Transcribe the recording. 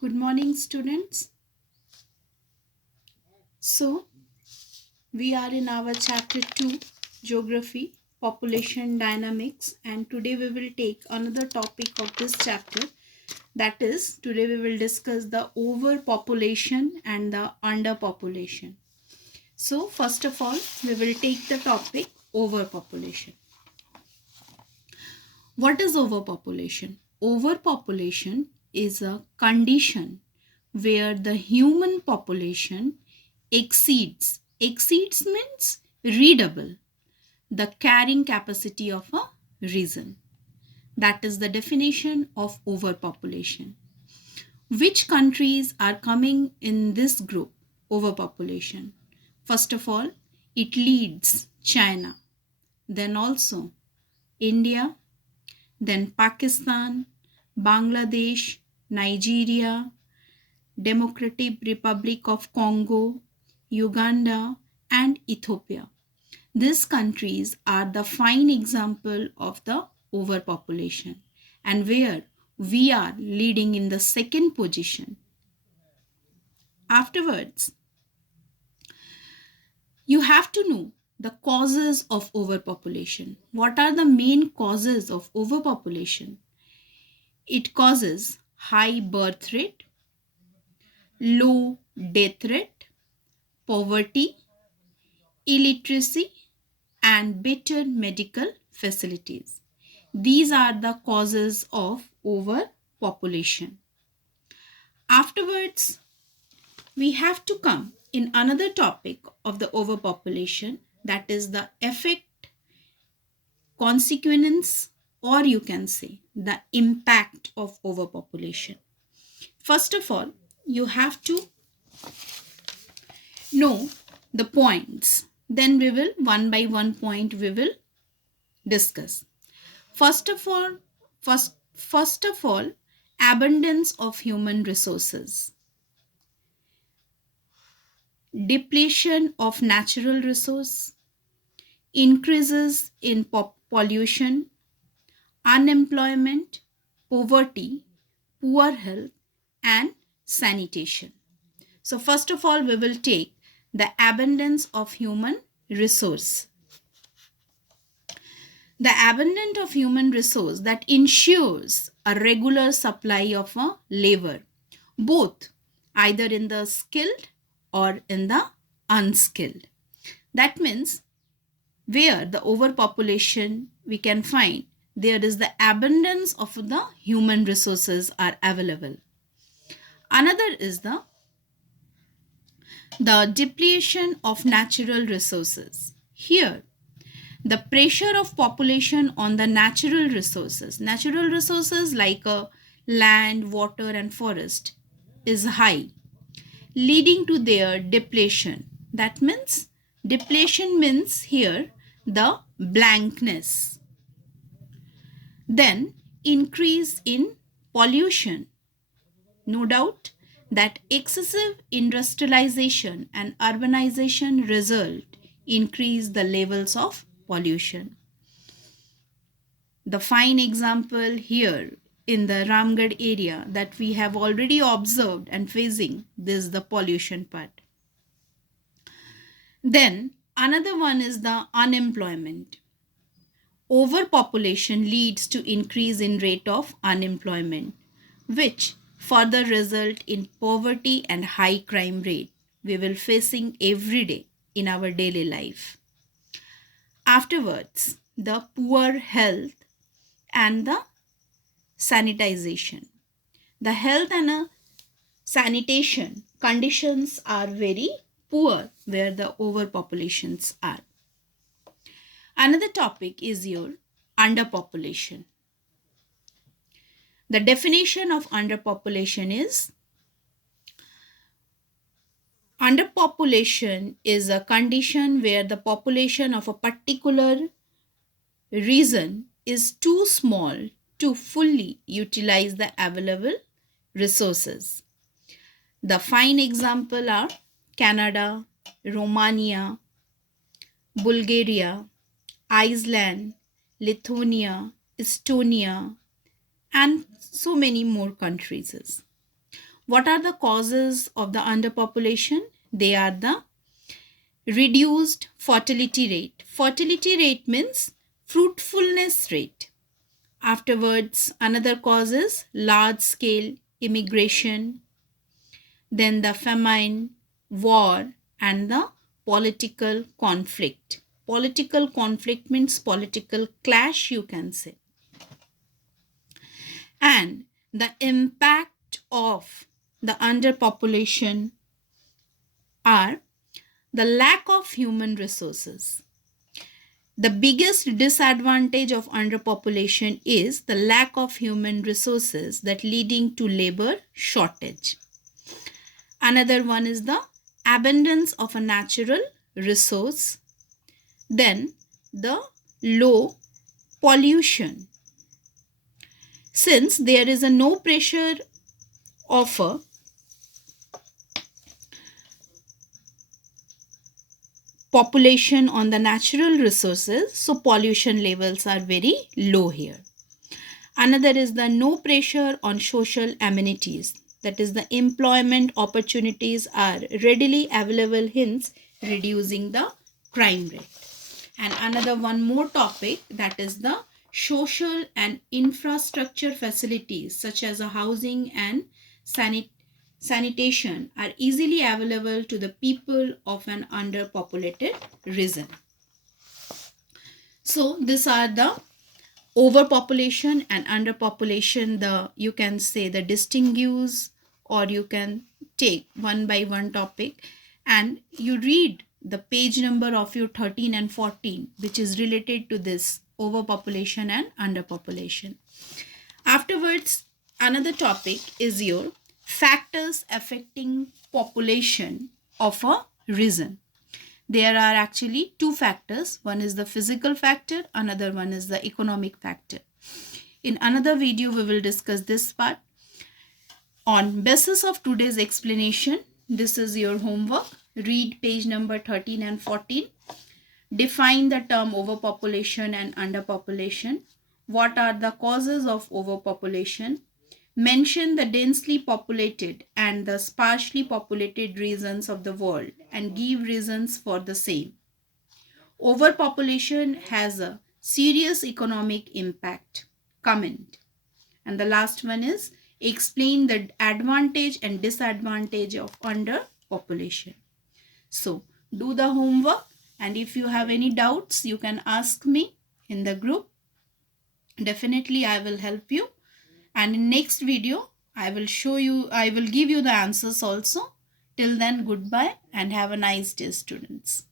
Good morning, students. So, we are in our chapter 2, Geography, Population Dynamics, and today we will take another topic of this chapter. That is, today we will discuss the overpopulation and the underpopulation. So, first of all, we will take the topic overpopulation. What is overpopulation? Overpopulation is a condition where the human population exceeds means redouble the carrying capacity of a region. That is the definition of overpopulation. Which countries are coming in this group overpopulation? First of all, it leads China, then also India, then Pakistan, Bangladesh, Nigeria, Democratic Republic of Congo, Uganda, and Ethiopia. These countries are the fine example of the overpopulation and where we are leading in the second position. Afterwards, you have to know the causes of overpopulation. What are the main causes of overpopulation? It causes high birth rate, low death rate, poverty, illiteracy, and better medical facilities. These are the causes of overpopulation. Afterwards, we have to come in another topic of the overpopulation, that is the effect, consequence, or you can say the impact of overpopulation. First of all, you have to know the points. Then we will one by one point we will discuss. First of all, first of all, abundance of human resources, depletion of natural resource, increases in pollution, unemployment, poverty, poor health, and sanitation. So, first of all, we will take the abundance of human resource. The abundance of human resource that ensures a regular supply of a labor, both either in the skilled or in the unskilled. That means where the overpopulation we can find, there is the abundance of the human resources are available. Another is the depletion of natural resources. Here, the pressure of population on the natural resources like land, water, and forest is high, leading to their depletion. That means depletion means here the blankness. Then increase in pollution. No doubt that excessive industrialization and urbanization result increase the levels of pollution. The fine example here in the Ramgarh area that we have already observed and facing this the pollution part. Then another one is the unemployment. Overpopulation leads to increase in rate of unemployment, which further result in poverty and high crime rate we will facing every day in our daily life. Afterwards, the poor health and the sanitization. The health and sanitation conditions are very poor where the overpopulations are. Another topic is your underpopulation. The definition of underpopulation is underpopulation is a condition where the population of a particular region is too small to fully utilize the available resources. The fine example are Canada, Romania, Bulgaria, Iceland, Lithuania, Estonia, and so many more countries. What are the causes of the underpopulation? They are the reduced fertility rate. Fertility rate means fruitfulness rate. Afterwards, another cause is large scale immigration, then the famine, war, and the political conflict. Political conflict means political clash, you can say. And the impact of the underpopulation are the lack of human resources. The biggest disadvantage of underpopulation is the lack of human resources that leading to labor shortage. Another one is the abundance of a natural resource. Then the low pollution. Since there is a no pressure of a population on the natural resources, so pollution levels are very low here. Another is the no pressure on social amenities, that is the employment opportunities are readily available, hence reducing the crime rate. And another one more topic, that is the social and infrastructure facilities such as a housing and sanitation are easily available to the people of an underpopulated region. So these are the overpopulation and underpopulation, the you can say the distinguish, or you can take one by one topic and you read the page number of your 13 and 14 which is related to this overpopulation and underpopulation. Afterwards, another topic is your factors affecting population of a region. There are actually two factors. One is the physical factor, another one is the economic factor. In another video, we will discuss this part. On basis of today's explanation, this is your homework. Read page number 13 and 14. Define the term overpopulation and underpopulation. What are the causes of overpopulation? Mention the densely populated and the sparsely populated regions of the world and give reasons for the same. Overpopulation has a serious economic impact. Comment. And the last one is explain the advantage and disadvantage of underpopulation. So do the homework, and if you have any doubts, you can ask me in the group. Definitely I will help you. And in next video, I will give you the answers also. Till then, goodbye and have a nice day, students.